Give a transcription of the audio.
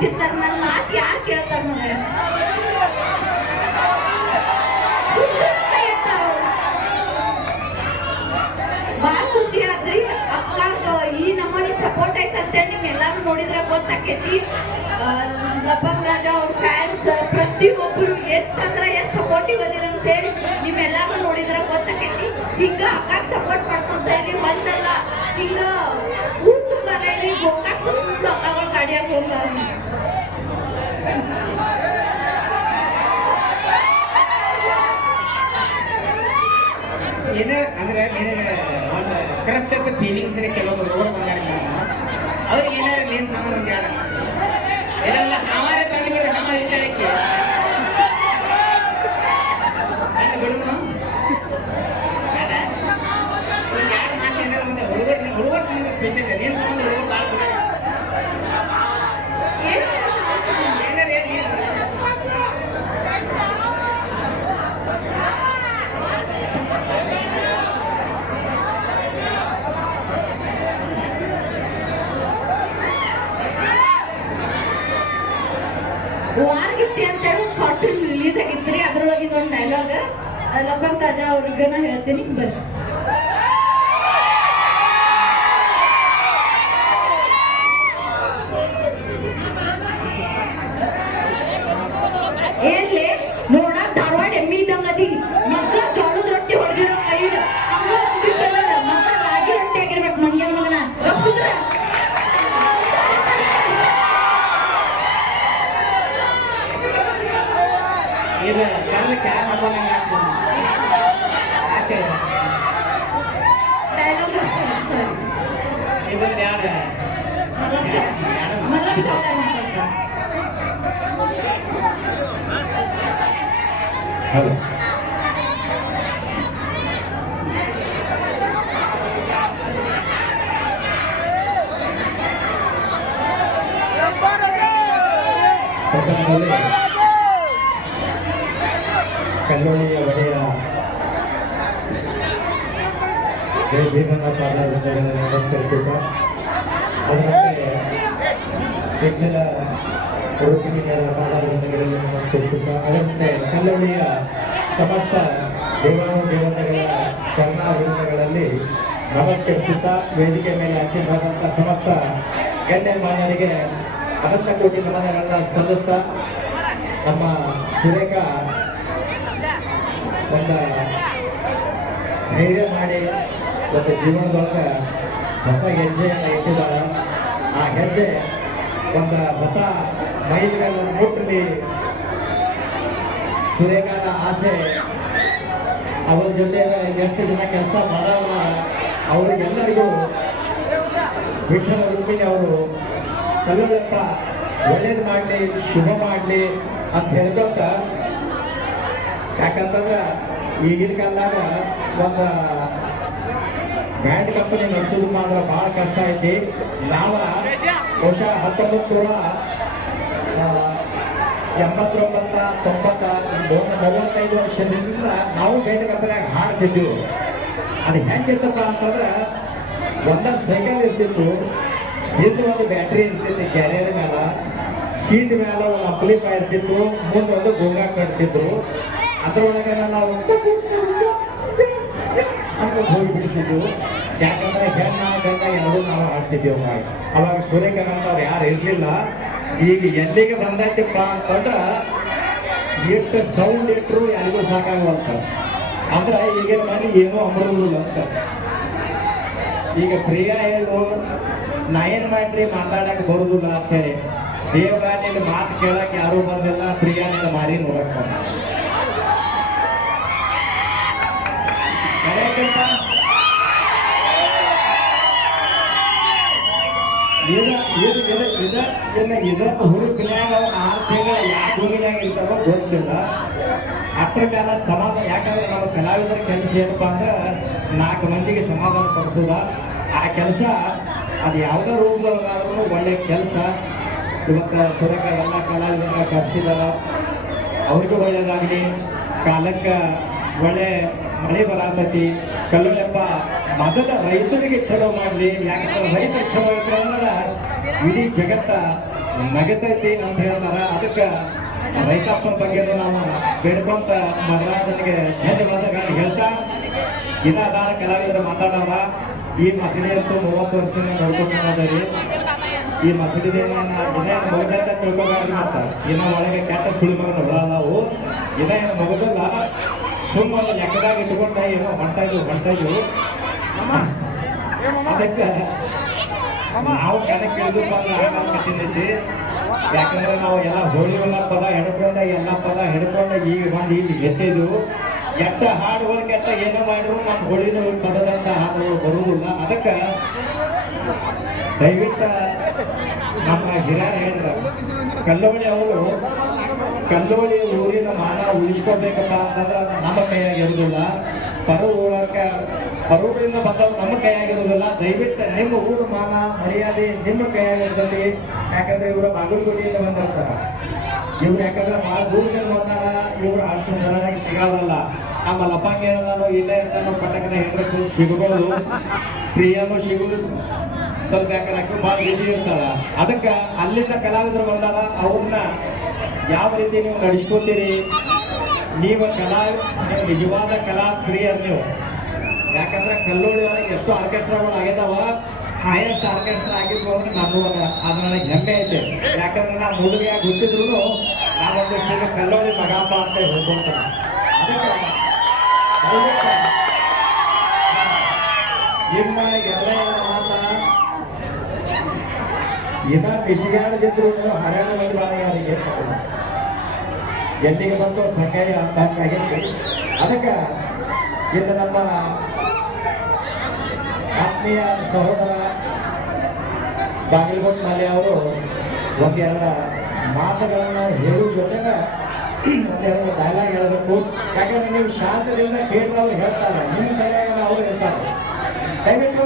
ಕಿತ್ತಾರ ನನ್ನ ಮಾತು ಯಾರು ಕೇಳ್ತಾರೆ ಮಗ ಭಾಳ ಖುಷಿ ಅಕ್ಕಾಗ ಈ ನಮ್ಮನೆ ಸಪೋರ್ಟ್ ಐತಂತೆ, ನಿಮ್ಮೆಲ್ಲಾರು ನೋಡಿದ್ರೆ ಗೊತ್ತಾಕೈತಿ. ಲಬ್ಬನ್ ರಾಜ ಅವ್ರ ಫ್ಯಾನ್ಸ್ ಪ್ರತಿಯೊಬ್ಬರು ಎಷ್ಟು ಅಂದ್ರೆ ಎಷ್ಟು ಸಪೋರ್ಟಿವ್ ನೋಡಿದ್ರೆ ಗೊತ್ತಾಕೈತಿ. ಹಿಂಗ ಅಕ್ಕಾಗ ಸಪೋರ್ಟ್ ಮಾಡ್ಕೊಂತ ಇರಿ ಬಂದಲ್ಲ. ಹಿಂಗ ಊಟ ಬರಲಿ ಗೋಕಾಕ್ ಅಕ್ಕಾಗ ಗಾಡಿಯಾಗ ಹೋಗ್ತಾರ ಏನೇ ಅಂದ್ರೆ ಏನೇ ಒಂದು ಕರೆಕ್ಟ್ ಅಂತ ಫೀಲಿಂಗ್ಸ್ ಕೆಲವೊಂದು ರೋಡ್ ಬಂದಾಗ ಅವ್ರಿಗೆ ಏನಾರ ಏನ್ ಸಂಬಂಧ ಬೇಡ ಇದೆಲ್ಲ ನಾವೇ ತಂದುಬಿಡ ನಮ್ಮ ಲಬ್ಬನ್ ರಾಜ ಅವ್ರಿಗೆ ನಾ ಹೇಳ್ತೀನಿ ಬರ್ರಿ Hello. Tekan dulu. Kalau ini ya dia. Dia bisa apa-apa dengan dokter kita. ಉಡುಪಿನಿಯರ ಪಾದಾರಗಳಲ್ಲಿ ನಮಸ್ಕರಿಸುತ್ತಾ ಅದರಂತೆ ಕಲ್ಲೋಳಿಯ ಸಮಸ್ತ ದೇವಾನುದೇವತೆಗಳ ದೇವತೆಗಳ ಚರಣಾವೃತಗಳಲ್ಲಿ ನಮಸ್ಕರಿಸುತ್ತಾ ವೇದಿಕೆ ಮೇಲೆ ಹಾಕಿರುವಂಥ ಸಮಸ್ತ ಗಣ್ಯಮಾನ್ಯರಿಗೆ ಅನಂತ ಕೋಟಿ ನಮನಗಳನ್ನ ಸಲ್ಲಿಸ್ತಾ ನಮ್ಮ ಸುರೇಖ ಒಂದು ಧೈರ್ಯ ಮಾಡಿ ಮತ್ತು ಜೀವನದೊಳಗೆ ಹೊಸ ಹೆಜ್ಜೆಯನ್ನು ಇಟ್ಟಿದ್ದಾಳ ಆ ಹೆಜ್ಜೆ ಒಂದು ಹೊಸ ಮೈಲಿಗಳನ್ನು ಮುಟ್ಟಲಿ ಸುರೇಖಾದ ಆಸೆ. ಅವ್ರ ಜೊತೆ ಎಷ್ಟು ಜನ ಕೆಲಸ ಮಾಡೋಣ ಅವರಿಗೆಲ್ಲರಿಗೂ ವಿಠಲ ರೂಪಿಣಿ ಅವರು ಕಲ್ಲುಗಳಪ್ಪ ಒಳ್ಳೇದು ಮಾಡಲಿ, ಶುಭ ಮಾಡಲಿ ಅಂತ ಹೇಳ್ಕೊತ ಯಾಕಂತಂದ್ರೆ ಈಗಿನ ಕಾಲದಾಗ ಒಂದು ಬ್ಯಾಂಡ್ ಕಂಪನಿ ನಡೆಸೋದು ಮಾತ್ರ ಭಾಳ ಕಷ್ಟ ಐತಿ. ನಾವು ಬಹುಶಃ ಹತ್ತೊಂಬತ್ತು ನೂರ ಎಂಬತ್ತೊಂಬತ್ತ ತೊಂಬತ್ತ ಮೂವತ್ತೈದು ವರ್ಷದಿಂದ ನಾವು ಬೇರೆ ಕಂಪನಿಯಾಗ ಹಾಡ್ತಿದ್ವಿ ಅದು ಹೆಂಗಿತ್ತಪ್ಪ ಅಂತಂದ್ರೆ ಒಂದೊಂದು ಸೆಕೆಂಡ್ ಇರ್ತಿತ್ತು. ಹಿಂದೆ ಒಂದು ಬ್ಯಾಟ್ರಿ ಇರ್ತಿತ್ತು ಕ್ಯಾರಿಯರ್ ಮೇಲೆ ಸೀಟ್ ಮೇಲೆ ಒಂದು ಅಪ್ಲಿಫೈ ಇರ್ತಿತ್ತು. ಮುಂದೆ ಒಂದು ಗೋಂಗ ಕಟ್ತಿದ್ರು ಅದ್ರೊಳಗೆ ನಾವು ಅಂತ ಹೋಗ್ಬಿಡ್ತಿದ್ವು ಯಾಕಂದ್ರೆ ಹೆಣ್ಣು ಗಂಡ ಎರಡೂ ನಾವು ಆಡ್ತಿದ್ದೇವೆ ಅವಾಗ ಅವಾಗ ಸೂರ್ಯಕಾಂತವ್ರು ಯಾರು ಇರ್ಲಿಲ್ಲ. ಈಗ ಎಲ್ಲಿಗೆ ಬಂದೈತಿಪ್ಪ ಅಂತಂದ್ರೆ ಎಷ್ಟು ಸೌಂಡ್ ಇಟ್ಟರು ಯಾರಿಗೂ ಸಾಕಾಗುವಂತ ಅಂದ್ರೆ ಈಗಿನ ಮನೆ ಏನೂ ಅಮರುದಿಲ್ಲ ಅಂತ ಈಗ ಪ್ರಿಯಾ ಹೇಳು, ನಾ ಏನ್ ಮಾಡ್ರಿ ಮಾತಾಡಕ್ ಬರುದಿಲ್ಲ ಅಂತ ಹೇಳಿ. ನಿನ್ನ ಮಾತು ಕೇಳಕ್ ಯಾರು ಬಂದಿಲ್ಲ. ಪ್ರಿಯಾ ನಿನ್ನ ಮಾರಿ ನೋಡಕ್ ಬಂದ ಕರೆಕ್ಟಪ್ಪ? ಇದ ಇದ ಇದ ಇದ ಇಲ್ಲ ಇದೊಂದು ಹುಡುಕಿನ್ಯಾಗ ಆರು ತಿಂಗಳ ಕಾಲ ಸಮಾಧಾನ ಯಾಕಂದ್ರೆ ನಾವು ಕಲಾವಿದರ ಕೆಲಸ ಅಂದ್ರೆ ನಾಲ್ಕು ಮಂದಿಗೆ ಸಮಾಧಾನ ಪಡಿಸೋದ. ಆ ಕೆಲಸ ಅದು ಯಾವುದೇ ರೂಪದೊಳಗಾದ್ರೂ ಒಳ್ಳೆ ಕೆಲಸ. ಇವತ್ತು ಸುರಕ ಎಲ್ಲ ಕಲಾವಿದರನ್ನ ಕರ್ಸಿದಾರ. ಅವ್ರಿಗೂ ಒಳ್ಳೇದಾಗಲಿ. ಕಾಲಕ್ಕೆ ಒಳ್ಳೆ ಮಳೆ ಬರಾತತಿ. ಕಲ್ಲಪ್ಪ ಮದದ ರೈತರಿಗೆ ಚಲೋ ಮಾಡಲಿ. ಯಾಕಂದ್ರೆ ರೈತ ಚಲೋ ಅಂದ್ರೆ ಇಡೀ ಜಗತ್ತ ನಗತೈತಿ ಅಂತ ಹೇಳ್ತಾರ. ಅದಕ್ಕೆ ರೈತಪ್ಪನ ಬಗ್ಗೆ ನಾವು ಬೇಡ್ಕೊಂತ ಮಹಾರಾಜನಿಗೆ ಧನ್ಯವಾದಗಳನ್ನ ಹೇಳ್ತಾ ಇದಾದ ಕಲಾವಿದರು ಮಾತಾಡೋಣ. ಈ ಮಸೀದಿಯಂತೂ ಮೂವತ್ತು ವರ್ಷದಿಂದ ನೋಡ್ಕೊಂಡ್ರಿ ಈ ಮಸೀದಿ ತಿಳ್ಕೊಬಾರ್ದು ಮತ್ತ? ಇನ್ನ ಒಳಗೆ ಕೆಟ್ಟ ಸುಳಿಮಗನ ನೋಡಲ್ಲ ನಾವು ಇದೇನು ಮಗದಲ್ಲ ಸುಮ್ಮ ಲೆಕ್ಕದಾಗ ಇಟ್ಕೊಂಡ ಏನೋ ಹೊಂಟ ಇದ್ವು ಹೊಂಟ ಇದ್ವು ಅದಕ್ಕೆ ನಾವು ಕಣಕ್ಕೆ ಕಟ್ಟಿದ್ದೈತಿ ಯಾಕಂದ್ರೆ ನಾವು ಎಲ್ಲ ಹೋಳಿ ಎಲ್ಲ ಪದ ಹಿಡ್ಕೊಂಡ ಎಲ್ಲ ಪದ ಹಿಡ್ಕೊಂಡ ಈಗ ಬಂದು ಇಲ್ಲಿ ಗೆದ್ದಿದ್ವು ಕೆಟ್ಟ ಹಾಡುಗಳು ಕೆಟ್ಟ ಏನೋ ಮಾಡಿದ್ರು ನಮ್ಮ ಹೋಳಿನ ಪದದಂತ ಹಾಡುಗಳು ಬರುವುದಿಲ್ಲ. ಅದಕ್ಕೆ ದಯವಿಟ್ಟು ನಮ್ಮ ಹಿರಿಯರು ಹೇಳಿದ್ರು. ಕಲ್ಲವಳಿ ಅವರು ಕಲ್ಲೋಳಿ ಊರಿನ ಮಾನ ಉಳಿಸ್ಕೋಬೇಕಪ್ಪ ಅಂತಂದ್ರೆ ನಮ್ಮ ಕೈಯಾಗಿ ಇರೋದಿಲ್ಲ ಪರ ಊರಕ್ಕೆ ಪರೂರಿಂದ ಬಂದವರು ನಮ್ಮ ಕೈಯಾಗಿರುವುದಿಲ್ಲ. ದಯವಿಟ್ಟು ನಿಮ್ಮ ಊರು ಮಾನ ಮರ್ಯಾದೆ ನಿಮ್ಮ ಕೈಯಾಗಿರ್ತದೆ ಯಾಕಂದ್ರೆ ಇವರು ಬಾಗಲಕೋಟೆಯಿಂದ ಬಂದಿರ್ತಾರೆ. ಇವ್ರು ಯಾಕಂದ್ರೆ ಭಾಳ ದೂರದಿಂದ ಬಂದಾರ. ಇವ್ರು ಅಷ್ಟು ಸರಳಾಗಿ ಸಿಗೋದಲ್ಲ. ನಮ್ಮ ಲಪಂಗ ಇಲ್ಲೇ ಇರ್ತಾನೋ ಪಟ್ಟಕನ ಹೆಂಡ್ರಕ್ಕೂ ಸಿಗಬಹುದು ಪ್ರಿಯನೂ ಸಿಗುದು. ಸ್ವಲ್ಪ ಯಾಕಂದ್ರೆ ಭಾಳ ಬಿಸಿ ಇರ್ತಾರ ಅದಕ್ಕೆ ಅಲ್ಲಿಂದ ಕಲಾವಿದರು ಬಂದಾರ, ಅವ್ರನ್ನ ಯಾವ ರೀತಿ ನೀವು ನಡೆಸ್ಕೋತೀರಿ? ನೀವು ಕಲಾ ನಿಜವಾದ ಕಲಾ ಪ್ರಿಯರ್ ನೀವು. ಯಾಕಂದ್ರೆ ಕಲ್ಲೋಳಿ ಒಳಗೆ ಎಷ್ಟು ಆರ್ಕೆಸ್ಟ್ರಾಗಳು ಆಗಿದಾವ ಹೈಯೆಸ್ಟ್ ಆರ್ಕೆಸ್ಟ್ರಾ ಆಗಿರ್ಬೋದು ಅಂದ್ರೆ ಅದ ಅದು ನನಗೆ ಹೆಮ್ಮೆ ಐತೆ. ಯಾಕಂದ್ರೆ ನಾನು ಹುಡುಗಿಯಾಗಿ ಗೊತ್ತಿದ್ರು ನಾವೊಂದು ಈಗ ಕಲ್ಲೋಳಿ ಮಗಾಪ ಅಂತ ಹೇಳ್ಕೊಂತಾರೆ ಅದಕ್ಕೆ ನಿಮ್ಮ ಎಲ್ಲ ಮಾತ ಇನ್ನ ಬಿಸಿಗಾಡದಿದ್ರು ಹರಣ ಬಂದವರಿಗೆ ಎಲ್ಲಿಗೆ ಬಂದು ಸರ್ಕಾರಿ ಅಂತ ಅದಕ್ಕೆ ಇದು ನಮ್ಮ ಆತ್ಮೀಯ ಸಹೋದರ ಬಾಗಲಕೋಟ್ ಮಲೆ ಅವರು ಒಂದೆರಡ ಮಾತುಗಳನ್ನು ಹೇಳುವ ಜೊತೆಗೆ ಒಂದೆರಡು ಡೈಲಾಗ್ ಹೇಳಬೇಕು. ಯಾಕಂದ್ರೆ ನೀವು ಶಾಂತದಿಂದ ಕೇಳಿದವರು ಹೇಳ್ತಾರೆ ನಿಮ್ಮ ಡೈಲಾಗ್ ಅವರು ಹೇಳ್ತಾರೆ ದಯವಿಟ್ಟು